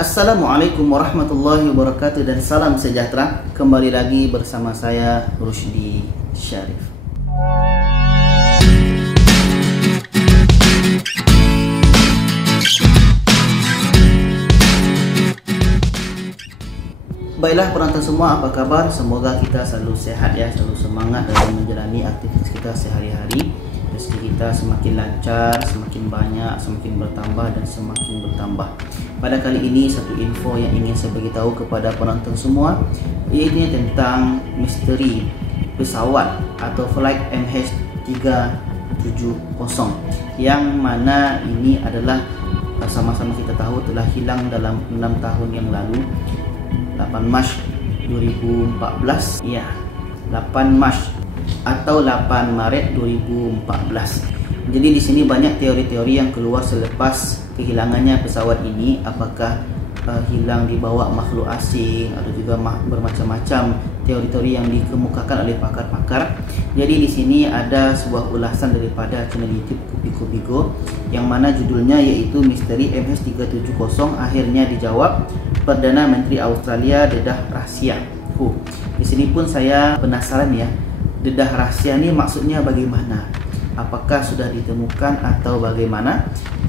Assalamualaikum warahmatullahi wabarakatuh dan salam sejahtera. Kembali lagi bersama saya Rusdi Syarif. Baiklah penonton semua, apa kabar? Semoga kita selalu sehat ya, selalu semangat dalam menjalani aktivitas kita sehari-hari. Rezeki kita semakin lancar, semakin banyak, semakin bertambah dan semakin bertambah. Pada kali ini satu info yang ingin saya beritahu kepada penonton semua, iaitu tentang misteri pesawat atau flight MH370 yang mana ini adalah sama-sama kita tahu telah hilang dalam 6 tahun yang lalu, 8 Mac 2014. Ya, 8 Mac atau 8 Maret 2014. Jadi di sini banyak teori-teori yang keluar selepas kehilangannya pesawat ini, apakah hilang dibawa makhluk asing atau juga bermacam-macam teori-teori yang dikemukakan oleh pakar-pakar. Jadi di sini ada sebuah ulasan daripada channel YouTube Kupiko yang mana judulnya yaitu Misteri MH370 akhirnya dijawab, Perdana Menteri Australia dedah rahsia. Di sini pun saya penasaran ya, dedah rahsia ini maksudnya bagaimana? Apakah sudah ditemukan atau bagaimana?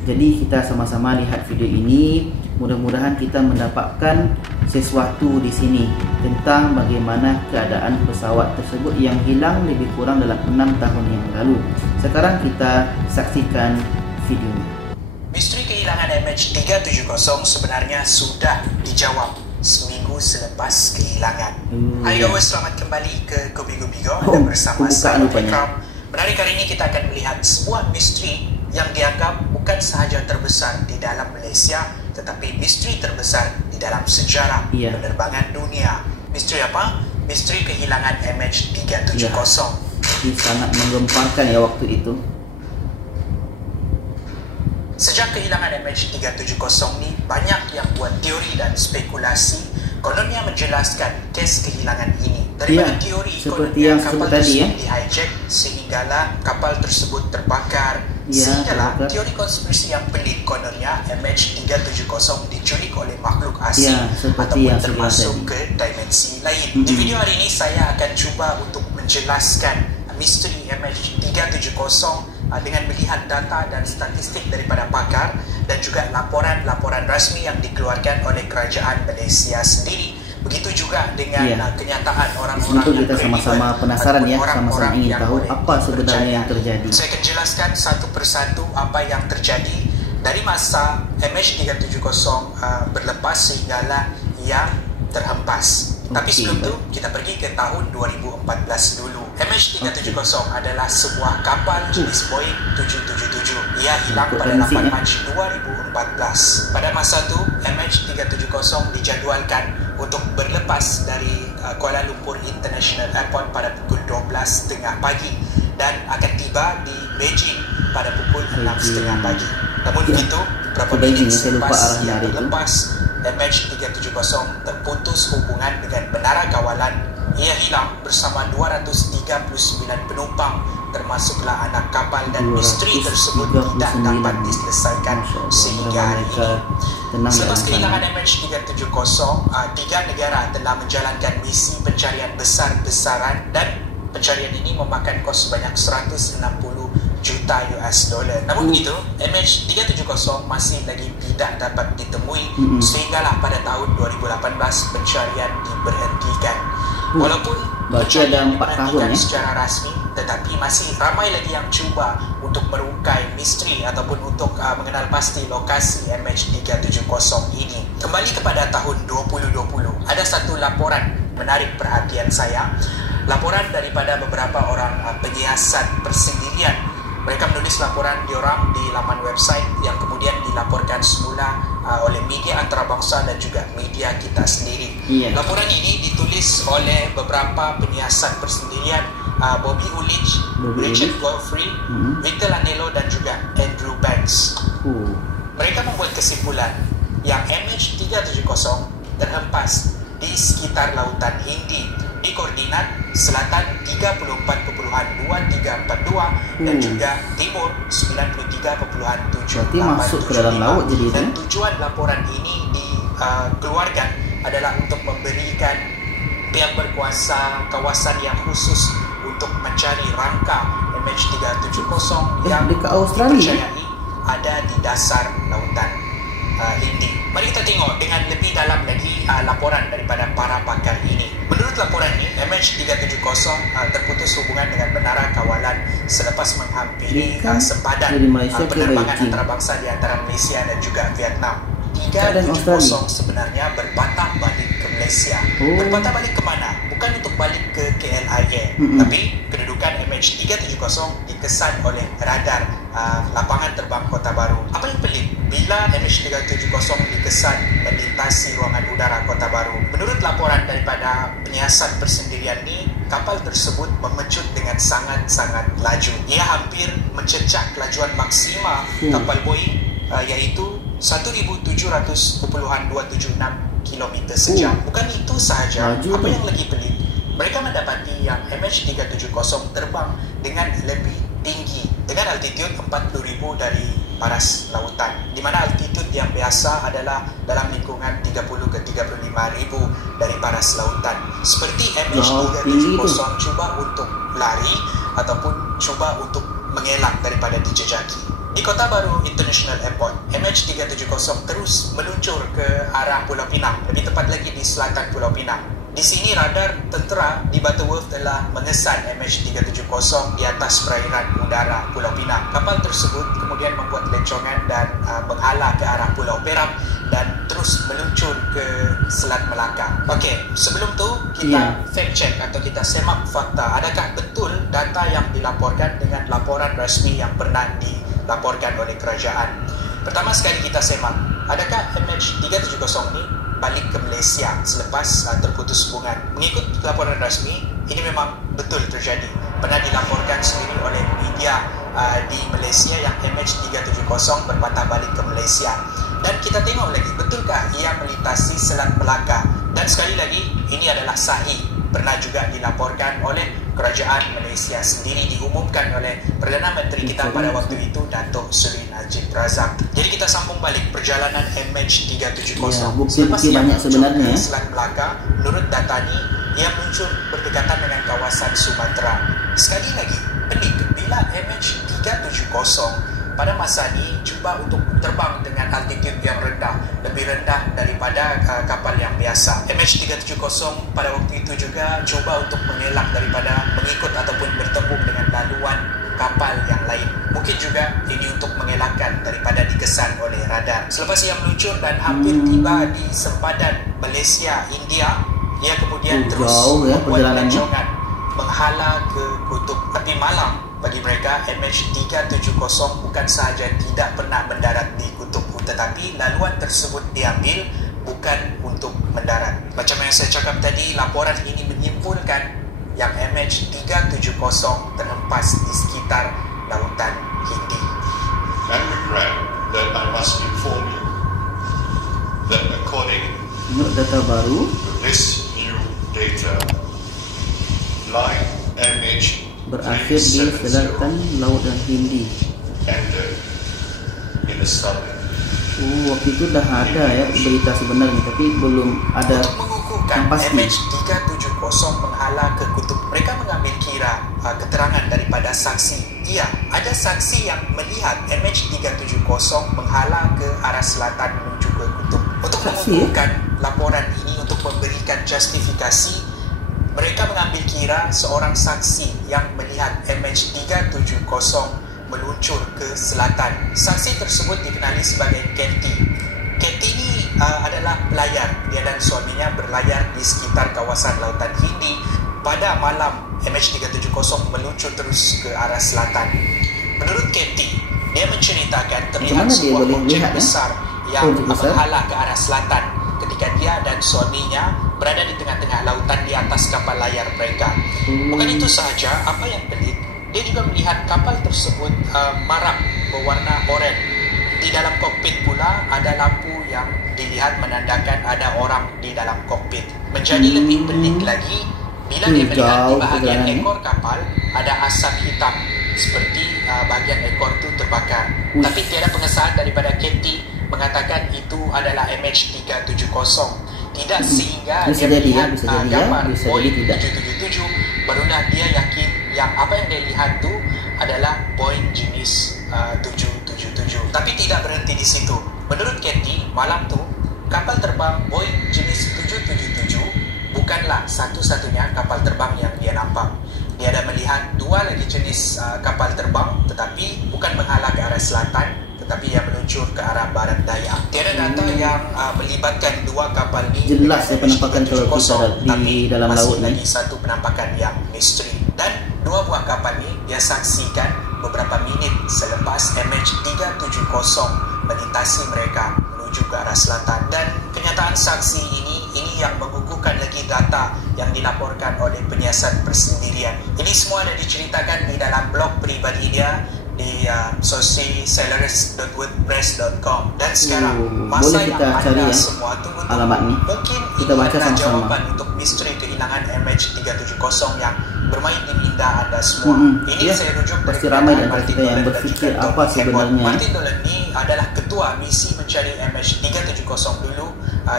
Jadi kita sama-sama lihat video ini. Mudah-mudahan kita mendapatkan sesuatu di sini tentang bagaimana keadaan pesawat tersebut yang hilang lebih kurang dalam 6 tahun yang lalu. Sekarang kita saksikan videonya. Misteri kehilangan MH370 sebenarnya sudah dijawab seminggu selepas kehilangan. Hai guys, selamat kembali ke Kupiko dan bersama saya Ikram. Menarik, kali ini kita akan melihat sebuah misteri yang dianggap bukan sahaja terbesar di dalam Malaysia, tetapi misteri terbesar di dalam sejarah penerbangan dunia. Misteri apa? Misteri kehilangan MH370. Ini sangat menggemparkan ya waktu itu. Sejak kehilangan MH370 ni, banyak yang buat teori dan spekulasi. Kononnya menjelaskan kes kehilangan ini daripada teori kononnya kapal tersebut di-hijack sehinggalah kapal tersebut terbakar. Sehinggalah teori konspirasi yang pelik kononnya MH370 diculik oleh makhluk asing ataupun termasuk ke dimensi lain. Di video hari ini saya akan cuba untuk menjelaskan misteri MH370 dengan melihat data dan statistik daripada pakar dan juga laporan-laporan rasmi yang dikeluarkan oleh kerajaan Malaysia sendiri. Begitu juga dengan kenyataan orang-orang yang kita sama-sama penasaran ya, sama-sama ingin tahu apa sebenarnya yang terjadi. Saya akan jelaskan satu persatu apa yang terjadi dari masa MH370 berlepas sehinggalah yang terhempas. Tapi sebelum itu kita pergi ke tahun 2014 dulu. MH370 adalah sebuah kapal jenis Boeing 777. Ia hilang pada 8 Mac 2014. Pada masa itu MH370 dijadualkan untuk berlepas dari Kuala Lumpur International Airport pada pukul 12.30 pagi dan akan tiba di Beijing pada pukul 6.30 pagi. Namun begitu, beberapa minit selepas ia berlepas, MH370 terputus hubungan dengan menara kawalan. Ia hilang bersama 239 penumpang, termasuklah anak kapal, dan misteri tersebut tidak dapat diselesaikan sehingga hari ini. Selepas kehilangan MH370, 3 negara telah menjalankan misi pencarian besar-besaran dan pencarian ini memakan kos sebanyak 160 juta US dollar. Namun begitu, MH370 masih lagi tidak dapat ditemui sehinggalah pada tahun 2018 pencarian diberhentikan. Walaupun pencarian diberhentikan secara rasmi, tetapi masih ramai lagi yang cuba untuk merungkai misteri ataupun untuk mengenal pasti lokasi MH370 ini. Kembali kepada tahun 2020, ada satu laporan menarik perhatian saya. Laporan daripada beberapa orang penyiasat persendirian. Mereka menulis laporan diorang di laman website yang kemudian dilaporkan semula oleh media antarabangsa dan juga media kita sendiri. Laporan ini ditulis oleh beberapa penyiasat persendirian, Bobby Ulich, Richard Godfrey, Victor Lanelo dan juga Andrew Banks. Mereka membuat kesimpulan yang MH370 terhempas di sekitar lautan Hindi di koordinat selatan 34.2342 dan juga timur 93.787. Berarti masuk ke dalam laut jadi dan tujuan laporan ini keluarkan adalah untuk memberikan pihak berkuasa kawasan yang khusus untuk mencari rangka MH370 yang dekat Australia dipercayai ada di dasar lautan Hindi. Mari kita tengok dengan lebih dalam lagi laporan daripada para pakar ini. Menurut laporan ini, MH370 terputus hubungan dengan menara kawalan selepas menghampiri sempadan penerbangan antarabangsa di antara Malaysia dan juga Vietnam. 370 sebenarnya berpatah balik ke Malaysia. Berpatah balik ke mana? Bukan untuk balik ke KLIA, tapi kedudukan MH370 dikesan oleh radar lapangan terbang Kota Baru. Apa yang pelik? Bila MH370 dikesan melintasi ruangan udara Kota Baru, menurut laporan daripada penyiasat persendirian ini, kapal tersebut memecut dengan sangat-sangat laju. Ia hampir mencecah kelajuan maksima kapal Boeing, iaitu 1,700.276 km sejam. Bukan itu sahaja, apa yang lagi pelik, mereka mendapati yang MH370 terbang dengan lebih tinggi, dengan altitude 40,000 dari paras lautan, di mana altitude yang biasa adalah dalam lingkungan 30 ke 35,000 dari paras lautan. Seperti MH370 cuba untuk lari ataupun cuba untuk mengelak daripada dijejaki. Di Kota Baru International Airport, MH370 terus meluncur ke arah Pulau Pinang, lebih tepat lagi di selatan Pulau Pinang. Di sini radar tentera di Butterworth telah mengesan MH370 di atas perairan udara Pulau Pinang. Kapal tersebut kemudian membuat lencongan dan menghala ke arah Pulau Perak dan terus meluncur ke Selat Melaka. Okey, sebelum tu kita fact check atau kita semak fakta. Adakah betul data yang dilaporkan dengan laporan rasmi yang pernah dilaporkan oleh kerajaan? Pertama sekali kita semak, adakah MH370 ini balik ke Malaysia selepas terputus hubungan? Mengikut laporan rasmi, ini memang betul terjadi. Pernah dilaporkan sendiri oleh media di Malaysia yang MH370 berpatah balik ke Malaysia. Dan kita tengok lagi, betulkah ia melintasi Selat Melaka? Dan sekali lagi, ini adalah sahih. Pernah juga dilaporkan oleh kerajaan Malaysia sendiri, diumumkan oleh Perdana Menteri kita pada waktu itu, Datuk Seri Najib Razak. Jadi kita sambung balik perjalanan MH370. Selepas ia meluncur ke Selat Melaka, menurut data ini, ia meluncur berdekatan dengan kawasan Sumatera. Sekali lagi, pelik, bila MH370 pada masa ini cuba untuk terbang dengan altitude yang rendah, lebih rendah daripada kapal yang biasa. MH370 pada waktu itu juga cuba untuk mengelak daripada mengikut ataupun bertembung dengan laluan kapal yang lain. Mungkin juga ini untuk mengelakkan daripada dikesan oleh radar. Selepas ia meluncur dan hampir tiba di sempadan Malaysia-India, ia kemudian terus membuat lencongan menghala ke kutub. Tapi malam bagi mereka, MH370 bukan sahaja tidak pernah mendarat di kutub, tetapi laluan tersebut diambil bukan untuk mendarat. Macam yang saya cakap tadi, laporan ini menyimpulkan yang MH370 terhempas di sekitar lautan Hindi. I regret that I must inform you that according data baru to this new data, line MH berakhir di selatan lautan Hindi. ended in the southern. Waktu itu dah ada ya berita sebenarnya, tapi belum ada yang pasti. MH370 menghala ke kutub. Mereka mengambil kira keterangan daripada saksi. Iya, ada saksi yang melihat MH370 menghala ke arah selatan menuju ke kutub. Untuk mengukuhkan laporan ini, untuk memberikan justifikasi, mereka mengambil kira seorang saksi yang melihat MH370 meluncur ke selatan. Saksi tersebut dikenali sebagai Katie. Katie ini adalah pelayar. Dia dan suaminya berlayar di sekitar kawasan lautan Hindi pada malam MH370 meluncur terus ke arah selatan. Menurut Katie, dia menceritakan terlihat sebuah objek besar yang menghala ke arah selatan ketika dia dan suaminya berada di tengah-tengah lautan di atas kapal layar mereka. Bukan itu sahaja, apa yang pelik, dia juga melihat kapal tersebut marak berwarna oranye. Di dalam kokpit pula ada lampu yang dilihat menandakan ada orang di dalam kokpit. Menjadi lebih pelik lagi bila dia melihat di bahagian ekor kapal ada asap hitam, seperti bahagian ekor itu terbakar. Tapi tiada pengesahan daripada Katie mengatakan itu adalah MH370. Tidak sehingga bisa dia jadi ya, melihat bisa jadi ya, gambar bisa Boeing jadi tidak. 777, barulah dia yakin yang apa yang dia lihat tu adalah Boeing jenis 777. Tapi tidak berhenti di situ. Menurut Kathy, malam tu kapal terbang Boeing jenis 777 bukanlah satu-satunya kapal terbang yang dia nampak. Dia ada melihat dua lagi jenis kapal terbang, tetapi bukan menghadap ke arah selatan, tetapi yang meluncur ke arah barat daya. Tiada data yang melibatkan dua kapal ni. Jelas ya penampakan kalau kita di dalam laut ni. Lagi satu penampakan yang misteri. Dan dua buah kapal ni dia saksikan beberapa minit selepas MH370 melintasi mereka menuju ke arah selatan. Dan kenyataan saksi ini yang mengukuhkan lagi data yang dilaporkan oleh penyiasat persendirian. Ini semua ada diceritakan di dalam blog pribadi dia di socialcellars.wordpress.com. Dan sekarang masa boleh kita yang cari anda ya semua tunggu alamat ni. Mungkin kita baca sama-sama jawapan untuk misteri kehilangan MH370 yang bermain di minda anda semua. Ini ya, saya rujuk pasti ramai dan kita yang berfikir apa sebenarnya. Martin Dolan ni adalah ketua misi mencari MH370 dulu,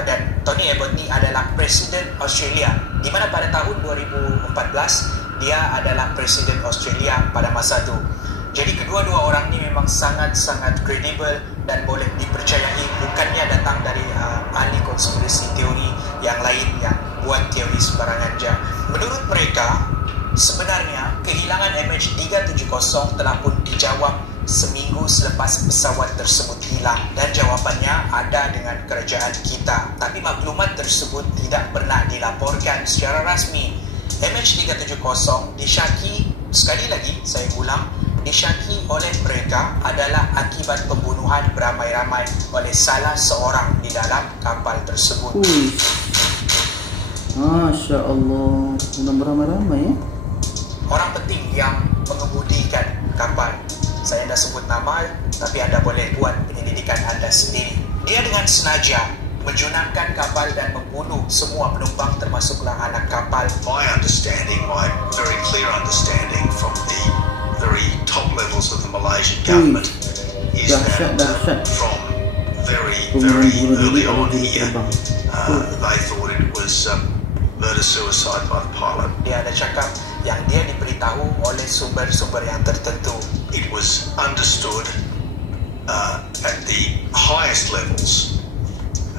dan Tony Abbott ni adalah Presiden Australia, di mana pada tahun 2014 dia adalah Presiden Australia pada masa itu. Jadi kedua-dua orang ni memang sangat-sangat kredibel dan boleh dipercayai, bukannya datang dari ahli konspirasi teori yang lain yang buat teori sembarangan je. Menurut mereka, sebenarnya kehilangan MH370 telah pun dijawab seminggu selepas pesawat tersebut hilang, dan jawapannya ada dengan kerajaan kita. Tapi maklumat tersebut tidak pernah dilaporkan secara rasmi. MH370 disyaki, sekali lagi saya ulang, disyaki oleh mereka adalah akibat pembunuhan beramai-ramai oleh salah seorang di dalam kapal tersebut. Masya Allah, sudah beramai-ramai ya. Orang penting yang mengemudikan kapal. Saya dah sebut nama, tapi anda boleh buat penyelidikan anda sendiri. Dia dengan sengaja menjunakkan kapal dan membunuh semua penumpang termasuklah anak kapal. My understanding, my very clear understanding from the very top levels of the Malaysian government is that from very early on here, they thought it was murder-suicide by the pilot. Dia ada cakap yang dia diberitahu oleh sumber-sumber yang tertentu. It was understood at the highest levels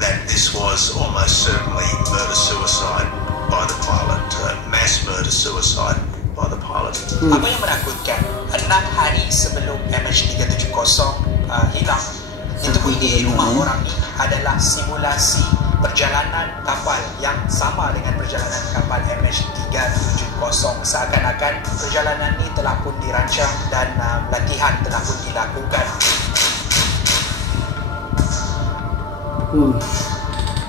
that this was almost certainly murder-suicide by the pilot, mass murder-suicide by the pilot. Apa yang menakutkan, 6 hari sebelum MH370 hilang, ditemukan rumah orang ini adalah simulasi perjalanan kapal yang sama dengan perjalanan kapal MH370. Seakan-akan perjalanan ini telah pun dirancang dan latihan telah pun dilakukan.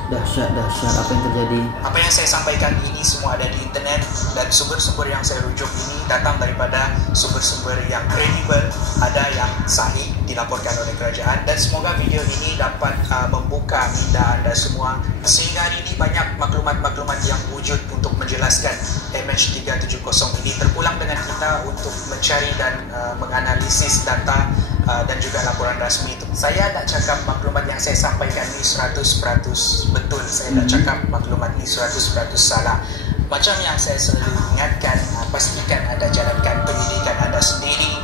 Dahsyat apa yang terjadi. Apa yang saya sampaikan ini semua ada di internet, dan sumber-sumber yang saya rujuk ini datang daripada sumber-sumber yang kredibel, ada yang sahih dilaporkan oleh kerajaan, dan semoga video ini dapat membuka minda anda semua sehingga hari ini banyak maklumat-maklumat yang wujud untuk menjelaskan MH370 ini. Terpulang dengan kita untuk mencari dan menganalisis data dan juga laporan rasmi itu. Saya tak cakap maklumat yang saya sampaikan ini 100% betul. Saya tak cakap maklumat ini 100% salah. Macam yang saya selalu ingatkan, pastikan anda jalankan penyelidikan anda sendiri.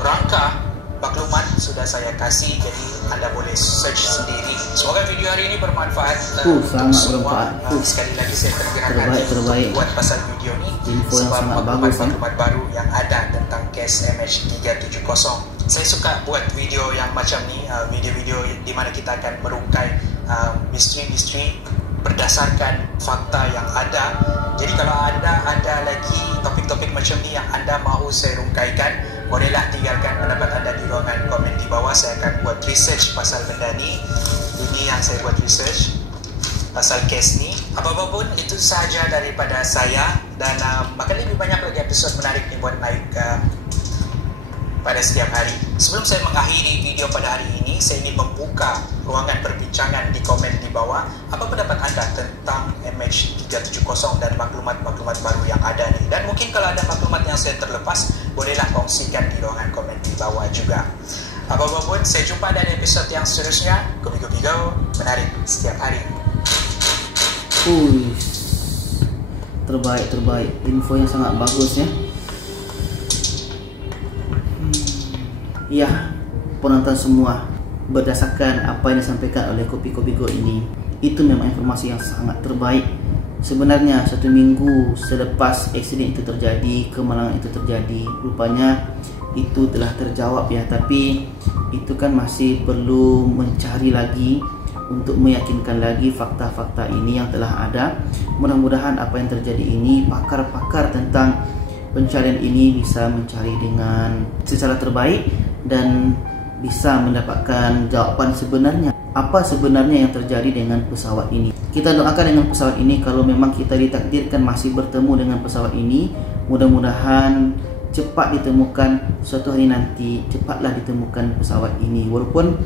Rangka maklumat sudah saya kasih, jadi anda boleh search sendiri. Semoga video hari ini bermanfaat sangat semua. Bermanfaat. Sekali lagi saya tergerakkan untuk buat pasal video ni sebab maklumat baru yang ada tentang kes MH370. Saya suka buat video yang macam ni, video-video di mana kita akan merungkai misteri-misteri berdasarkan fakta yang ada. Jadi kalau anda ada lagi topik-topik macam ni yang anda mahu saya rungkaikan, bolehlah tinggalkan pendapat anda di ruangan komen di bawah. Saya akan buat research pasal benda ni. Ini yang saya buat research pasal kes ni. Apa-apa pun itu sahaja daripada saya, dan akan lebih banyak lagi episod menarik ni buat naik pada setiap hari. Sebelum saya mengakhiri video pada hari ini, saya ingin membuka ruangan perbincangan di komen di bawah. Apa pendapat anda tentang MH370 dan maklumat-maklumat baru yang ada ni? Dan mungkin kalau ada maklumat yang saya terlepas, bolehlah kongsikan di ruangan komen di bawah juga. Apa-apa pun, saya jumpa dalam episod yang seterusnya. Kopi-kopi-go menarik setiap hari. Terbaik. Info yang sangat bagus ya. Ya, penonton semua, berdasarkan apa yang disampaikan oleh Kopi-kopi-go ini, itu memang informasi yang sangat terbaik. Sebenarnya 1 minggu selepas eksiden itu terjadi, kemalangan itu terjadi, rupanya itu telah terjawab ya. Tapi itu kan masih perlu mencari lagi untuk meyakinkan lagi fakta-fakta ini yang telah ada. Mudah-mudahan apa yang terjadi ini, pakar-pakar tentang pencarian ini bisa mencari dengan secara terbaik dan bisa mendapatkan jawaban sebenarnya. Apa sebenarnya yang terjadi dengan pesawat ini? Kita doakan dengan pesawat ini, kalau memang kita ditakdirkan masih bertemu dengan pesawat ini, mudah-mudahan cepat ditemukan. Suatu hari nanti cepatlah ditemukan pesawat ini. Walaupun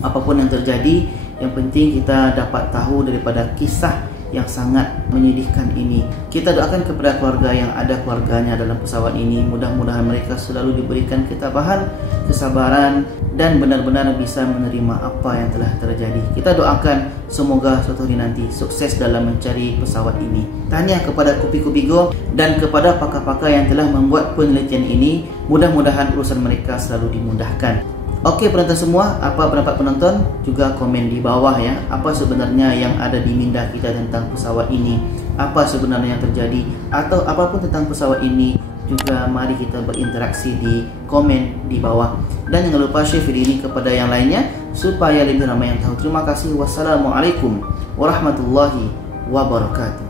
apapun yang terjadi, yang penting kita dapat tahu daripada kisah yang sangat menyedihkan ini. Kita doakan kepada keluarga yang ada keluarganya dalam pesawat ini, mudah-mudahan mereka selalu diberikan ketabahan, kesabaran, dan benar-benar bisa menerima apa yang telah terjadi. Kita doakan semoga suatu hari nanti sukses dalam mencari pesawat ini. Tahniah kepada Kopi-kopi-go dan kepada pakar-pakar yang telah membuat penelitian ini. Mudah-mudahan urusan mereka selalu dimudahkan. Oke penonton semua, apa pendapat penonton? Juga komen di bawah ya. Apa sebenarnya yang ada di minda kita tentang pesawat ini? Apa sebenarnya yang terjadi? Atau apapun tentang pesawat ini, juga mari kita berinteraksi di komen di bawah. Dan jangan lupa share video ini kepada yang lainnya supaya lebih ramai yang tahu. Terima kasih. Wassalamualaikum warahmatullahi wabarakatuh.